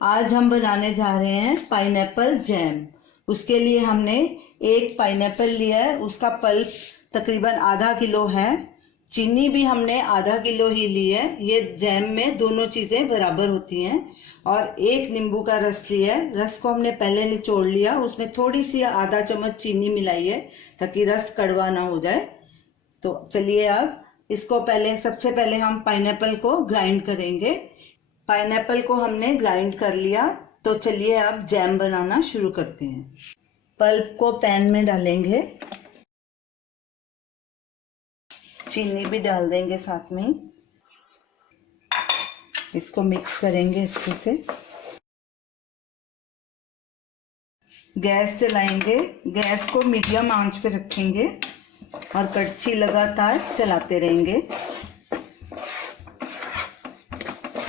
आज हम बनाने जा रहे हैं पाइनएप्पल जैम। उसके लिए हमने एक पाइनएप्पल लिया है, उसका पल्प तकरीबन आधा किलो है। चीनी भी हमने आधा किलो ही ली है। ये जैम में दोनों चीज़ें बराबर होती हैं। और एक नींबू का रस लिया है। रस को हमने पहले निचोड़ लिया, उसमें थोड़ी सी आधा चम्मच चीनी मिलाई है ताकि रस कड़वा ना हो जाए। तो चलिए अब इसको सबसे पहले हम पाइनएप्पल को ग्राइंड करेंगे। पाइनएप्पल को हमने ग्राइंड कर लिया, तो चलिए अब जैम बनाना शुरू करते हैं। पल्प को पैन में डालेंगे, चीनी भी डाल देंगे साथ में। इसको मिक्स करेंगे अच्छे से। गैस चलाएंगे, गैस को मीडियम आंच पे रखेंगे और कड़छी लगातार चलाते रहेंगे।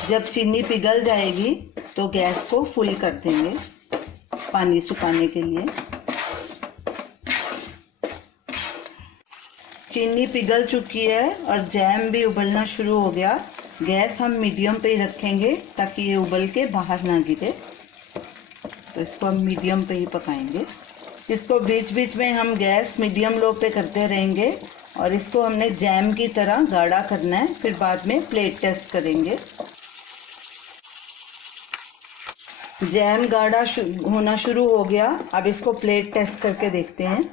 जब चीनी पिघल जाएगी तो गैस को फुल कर देंगे पानी सुखाने के लिए। चीनी पिघल चुकी है और जैम भी उबलना शुरू हो गया। गैस हम मीडियम पे ही रखेंगे ताकि ये उबल के बाहर ना गिरे। तो इसको हम मीडियम पे ही पकाएंगे। इसको बीच बीच में हम गैस मीडियम लो पे करते रहेंगे और इसको हमने जैम की तरह गाढ़ा करना है। फिर बाद में प्लेट टेस्ट करेंगे। जैम गाढ़ा होना शुरू हो गया। अब इसको प्लेट टेस्ट करके देखते हैं।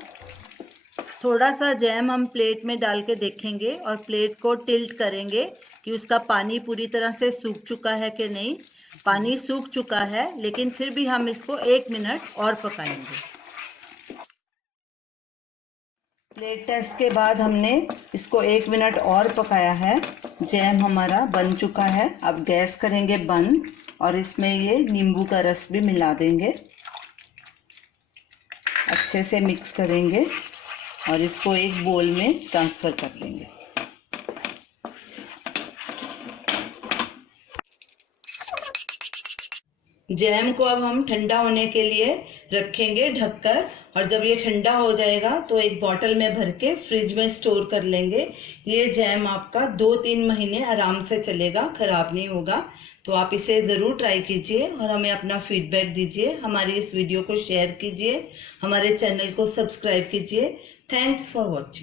थोड़ा सा जैम हम प्लेट में डाल के देखेंगे और प्लेट को टिल्ट करेंगे कि उसका पानी पूरी तरह से सूख चुका है कि नहीं। पानी सूख चुका है, लेकिन फिर भी हम इसको 1 मिनट और पकाएंगे। प्लेट टेस्ट के बाद हमने इसको 1 मिनट और पकाया है। जैम हमारा बन चुका है। अब गैस करेंगे बंद और इसमें ये नींबू का रस भी मिला देंगे। अच्छे से मिक्स करेंगे और इसको एक बोल में ट्रांसफर कर लेंगे। जैम को अब हम ठंडा होने के लिए रखेंगे ढककर, और जब ये ठंडा हो जाएगा तो एक बोतल में भर के फ्रिज में स्टोर कर लेंगे। ये जैम आपका 2-3 महीने आराम से चलेगा, खराब नहीं होगा। तो आप इसे ज़रूर ट्राई कीजिए और हमें अपना फीडबैक दीजिए। हमारी इस वीडियो को शेयर कीजिए, हमारे चैनल को सब्सक्राइब कीजिए। Thanks for watching.